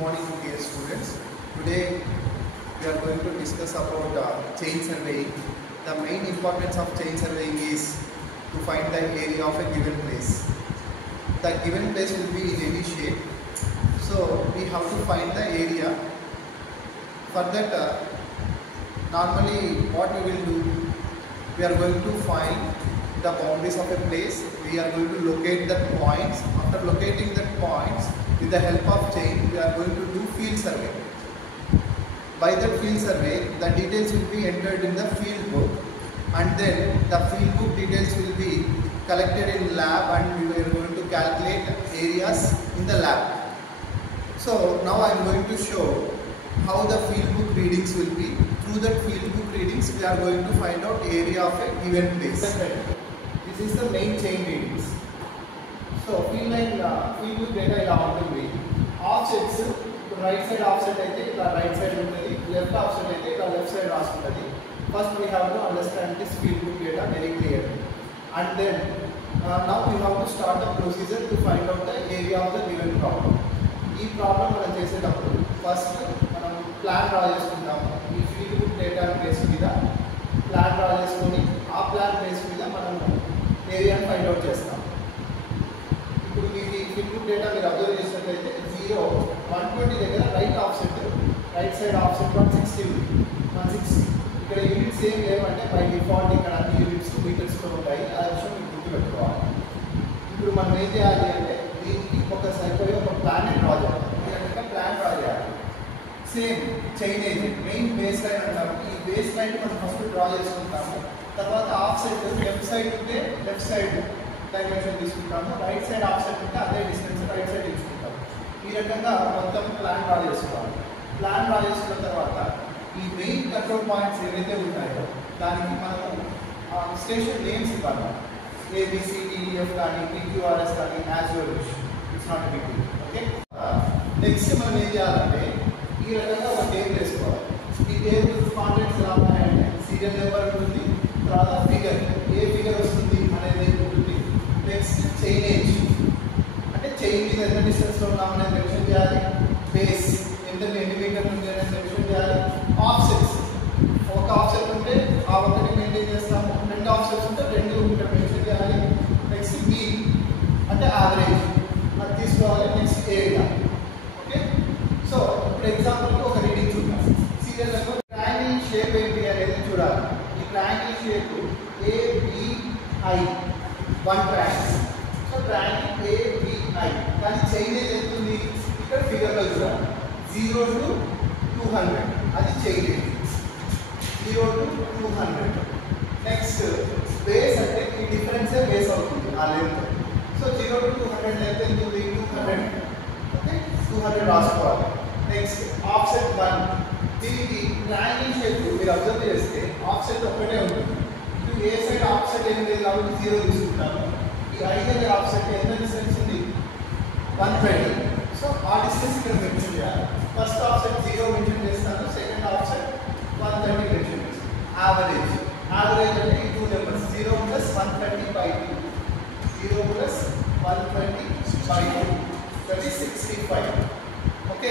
morning, dear students. Today we are going to discuss about chain surveying. The main importance of chain surveying is to find the area of a given place. The given place will be in any shape. So we have to find the area. For that, normally what we will do, we are going to find the boundaries of a place. We are going to locate the points. After locating the points, with the help of chain, we are going to do field survey. By that field survey, the details will be entered in the field book, and then the field book details will be collected in lab, and we are going to calculate areas in the lab. So now I am going to show how the field book readings will be. Through that field book readings, we are going to find out area of a given place. This is the main chain readings. So field book data ఇలా ఉంటుంది. Offsets right side offset అయితే ఇలా right side ఉంటుంది, left offset అయితే ఇలా left side రాసుకుంటుంది. First we have to understand this field book data very clearly, and then now we have to start the procedure to find out the area of the given problem. ఈ problem మనం చేసేటప్పుడు first మనం plan draw చేసుకుంటాము. ఈ field book data base మీద plan draw చేసుకొని ఆ plan base మీద మనం ఏరియాని ఫైండ్ అవుట్ చేస్తాం. ఇప్పుడు ఈ ఫీల్డ్ బుక్ డేటా మీరు అబ్జర్వ్ చేసినట్లయితే 0, 120 దగ్గర రైట్ సైడ్ ఆఫ్సెట్ 160 ఉంది. 160 ఇక్కడ యూనిట్స్ ఏం లేవంటే బై డిఫాల్ట్ ఇక్కడ అన్ని యూనిట్స్ మీటర్స్తో ఉంటాయి. ఆ విషయం మీకు గుర్తుపెట్టుకోవాలి. ఇప్పుడు మనం ఏం చేయాలి అంటే దీనికి ఒక సరిపోయి ఒక ప్లాన్ డ్రా చేయాలి. ఈ రకంగా ప్లాన్ డ్రా చేయాలి. Same chain agent main base line అంటాము. ఈ బేస్ లైన్ మనం ఫస్ట్ డ్రా చేసుకుంటాము. తర్వాత ఆఫ్సెట్ లెఫ్ట్ సైడ్ ఉంటే లెఫ్ట్ సైడ్ డైమెన్షన్ తీసుకుంటాము, రైట్ సైడ్ ఆఫ్సెట్ ఉంటే అదే డిస్టెన్స్ రైట్ సైడ్ తీసుకుంటాము. ఈ రకంగా మొత్తం ప్లాన్ డ్రా చేసుకోవాలి. ప్లాన్ డ్రా చేసుకున్న తర్వాత ఈ మెయిన్ కంట్రోల్ పాయింట్స్ ఏవైతే ఉంటాయో దానికి మనము స్టేషన్ నేమ్స్ ఇవ్వాలి. ABCDEF కానీ PQRS కానీ as your wish, it's not big deal. Okay, next మనం ఏం చేయాలంటే ఈ రకంగా ఒక టేబుల్ వేసుకోవాలి. ఈ టేబుల్ కాంటెంట్స్ ఎలా ఉన్నాయంటే సీరియల్ నెంబర్ ఉంటుంది, తర్వాత ఫిగర్, ఏ ఫిగర్ వస్తుంది అనేది ఉంటుంది. నెక్స్ట్ చైన్ ఏజ్ అంటే చైన్ మీద ఎంత డిస్టెన్స్లో ఉన్నామనేది మెన్షన్ చేయాలి. బేస్ ఎంత ఎన్ని మీటర్లు ఉంది అనేది మెన్షన్ చేయాలి. ఆఫ్సెట్స్ ఒక ఆఫ్సెట్ ఉంటే ఆ ఒకటి మెయింటైన్ చేస్తాము, 2 ఆఫ్సెట్స్ ఉంటే 2 ఇక్కడ మెన్షన్ చేయాలి. నెక్స్ట్ బి అంటే యావరేజ్ అది తీసుకోవాలి. Next area. ఓకే, సో ఇప్పుడు ఎగ్జాంపుల్కి ఒక రీడింగ్ చూద్దాం. సీరియల్ నెంబర్ ట్రయాంగిల్ షేప్ ఏంటి అనేది చూడాలి. ఈ triangle shape ABI 1 triangle. So triangle ABI కానీ చైన్ ఏజ్ ఎంత ఉంది ఇక్కడ ఫిగర్లో చూడాలి. 0 to 200 అది chain age. 0 to 200. Next base అంటే ఈ డిఫరెన్సే బేస్ అవుతుంది ఆ లెంత్. సో 0 to 200 లెంత్ ఎంత ఉంది 200. ఓకే, 200 రాసుకోవాలి. Next offset 1. దీనికి ట్రయాంగిల్ షేప్ మీరు అబ్జర్వ్ చేస్తే ఆఫ్సెట్ ఒక్కటే ఉంటుంది. ఇప్పుడు ఏ సైడ్ ఆఫ్సెట్ ఏం లేదు కాబట్టి 0 తీసుకుంటాము. ఈ ఐదర్ ఆఫ్సెట్ ఎంత డిస్టెన్స్ ఉంది 120. సో ఆ డిస్టెన్స్ ఇక్కడ మెన్షన్ చేయాలి. ఫస్ట్ ఆఫ్సెట్ 0 మెన్షన్ చేస్తాను, సెకండ్ ఆఫ్సెట్ 130 మెన్షన్ చేస్తాను. యావరేజ్ అంటే ఈ 2 నెంబర్స్ 0 + 130/2. 0 + 130/2 that is 65. ఓకే,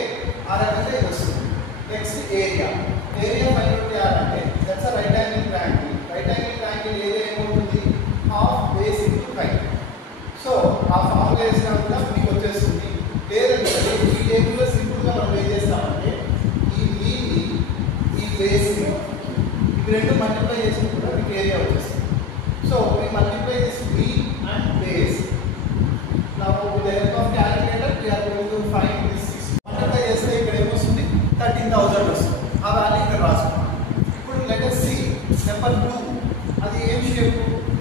ఆ రకంగా ఇది వస్తుంది. నెక్స్ట్ ఏరియా ఫైండ్ అవుట్ చేయాలంటే that's a right angle triangle. Right angle triangle area ఏమవుతుంది half base into height. So ఆ ఫార్ములా వేసినా కూడా మీకు వచ్చేస్తుంది. లేదంటే ఈ టేబుల్లో సింపుల్గా మనం ఏం చేస్తామంటే ఈ మీని ఈ బేస్ని ఇవి రెండు మల్టిప్లై చేసి కూడా మీకు ఏరియా వచ్చేస్తుంది. So we multiply this mean and base. Now with the help of calculator we are going to find this 6. Multiply చేస్తే ఇక్కడ ఏమొస్తుంది 13,000 వస్తుంది. ఆ వాల్యూ ఇక్కడ రాసుకున్నాం. ఇప్పుడు let us see నెంబర్ 2. అది ఏం షేప్?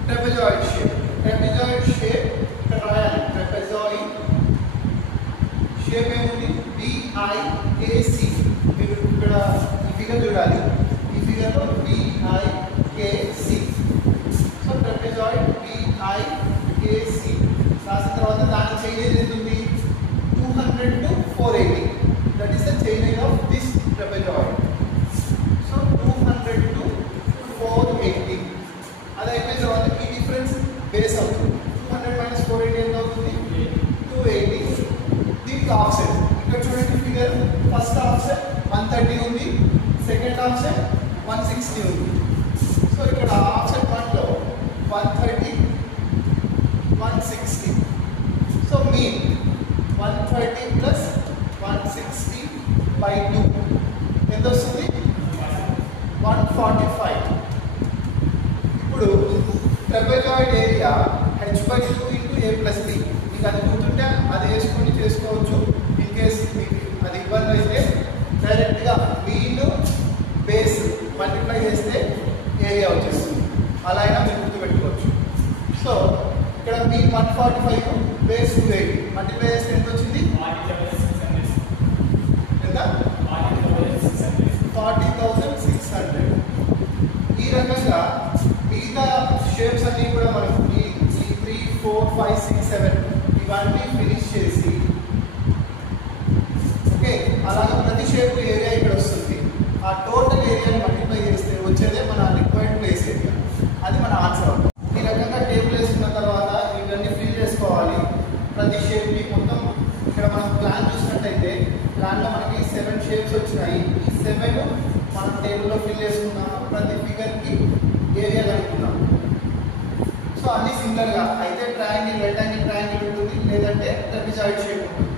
ట్రెపెజాయిడ్ షేప్. ట్రెపెజాయిడ్ షేప్ ఇక్కడ రాయాలి. ట్రెపెజాయిడ్ షేప్ ఏముంది BIKC. మీరు ఇక్కడ ఈ ఫిగర్ చూడాలి. ఈ ఫిగర్లో BIKC. సో ట్రెపెజాయిడ్ BIKC రాసిన తర్వాత దాని చైన్ ఏజ్ ఎంత ఉంది 200 to 480. That is the chainage of this trapezoid. So 200 to 480. అది అయిపోయిన తర్వాత ఈ డిఫరెన్స్ బేస్ అవుతుంది. 200 - 480 ఎంత అవుతుంది 280. దీనికి ఆఫ్సెట్ ఇక్కడ చూడండి. ఫిగర్ ఫస్ట్ ఆప్షన్ 130 ఉంది, సెకండ్ ఆప్షన్ 160 ఉంది. సో ఇక్కడ ఆప్షన్ 1లో 130 160. సో మీన్ 130 ప్లస్ 160 బై 2 ఎంత వస్తుంది? 145. ఇప్పుడు trapezoid area h/2 into a plus b. మీకు అది గుర్తుంటే అది వేసుకొని చేసుకోవచ్చు. ఇన్ కేస్ మీకు అది ఇబ్బంది అయితే డైరెక్ట్గా మీన్ బేస్ మల్టిప్లై చేస్తే ఏరియా వచ్చేస్తుంది. అలా అయినా మీరు గుర్తుపెట్టుకోవచ్చు. సో ఇక్కడ మీన్ 145 బేస్ 280 మల్టిప్లై చేస్తే ఎంత వచ్చింది? ఎంత? 40,600. ఈ రకంగా మిగతా షేప్స్ అన్నీ కూడా మనం ఈ 3, 4, 5, 6, 7 ఇవన్నీ ఫినిష్ చేసి ఓకే అలాగే ప్రతి షేప్ ఏరియా ఇక్కడ వస్తుంది. ఆ టోటల్ ఏరియాని మల్టిప్లై చేస్తే వచ్చేదే మన రిక్వైర్డ్ ప్లేస్ ఏరియా. అది మన ఆన్సర్ అవుతుంది. ఈ రకంగా టేబుల్ వేసుకున్న తర్వాత ఇవన్నీ ఫిల్ చేసుకోవాలి. ప్రతి షేప్ని మొత్తం ఇక్కడ మనం ప్లాన్ చూసినట్టయితే ప్లాన్లో మనకి 7 షేప్స్ వచ్చినాయి. ఈ 7 మనం టేబుల్లో ఫిల్ చేసుకున్నాము. ప్రతి ఫిగర్కి ఏరియా కనుక్కున్నాం. సో అన్ని సింపుల్గా అయితే ట్రయాంగిల్ రెక్టాంగిల్ ట్రయాంగిల్ ఉంటుంది, లేదంటే ట్రెపెజాయిడ్ షేప్ ఉంటుంది.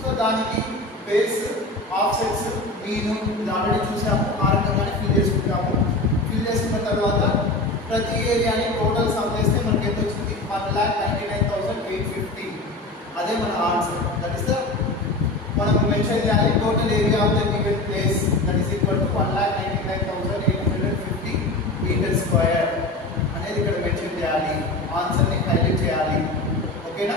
సో దానికి బేస్ ఆఫ్సెట్స్ మీన్ ఇది ఆల్రెడీ చూసాము. ఆ రకంగానే ఫిల్ చేసుకుంటాము. ఫిల్ చేసుకున్న తర్వాత ప్రతి ఏరియాని టోటల్ సమ్ చేస్తే మనకి ఎంత వచ్చింది? 1,99,850. అదే మన ఆన్సర్. దట్ ఇస్ ద మనం మెన్షన్ చేయాలి total area of the given place that is equal to 1,99,850 metre square అనేది ఇక్కడ మెన్షన్ చేయాలి. ఆన్సర్ని హైలైట్ చేయాలి. ఓకేనా?